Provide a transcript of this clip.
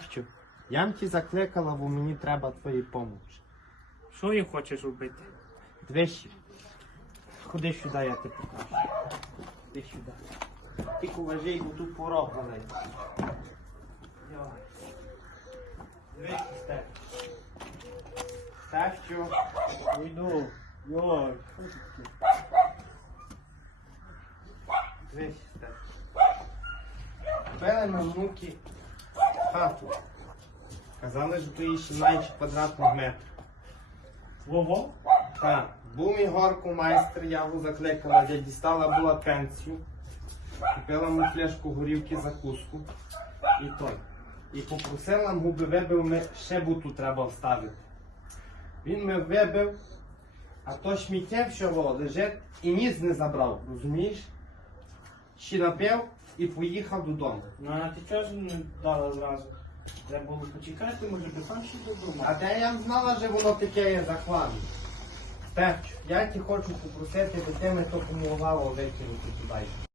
Що? Я ті закликала, бо мені треба твої помочі. Що їм хочеш робити? Двічі. Ходи сюди, я тебе покажу. Ходи сюди. Тільки уважай, бо тут порог великий. Дивись, Степ. Степчу. Йду. Йой, що таке? Дивись, Степ. Купили на внуки хату. Казали, що то їй 17 квадратних метрів. Вого? Так, був мій горку майстер, я його закликала, я дістала була пенсію, купила йому фляжку горівки закуску і той. І попросила йому би вибив ми ще буту треба вставити. Він ми вибив, а то сміття всього лежить і ніс не забрав, розумієш? Ще напив і поїхав додому. Ну а ти чого ж не дала зразу? Треба було почекати, може ти сам ще додому. А де я знала, що воно таке є закладне? Степчу, я ті хочу попросити, бо ти ми то помогла викинути туди.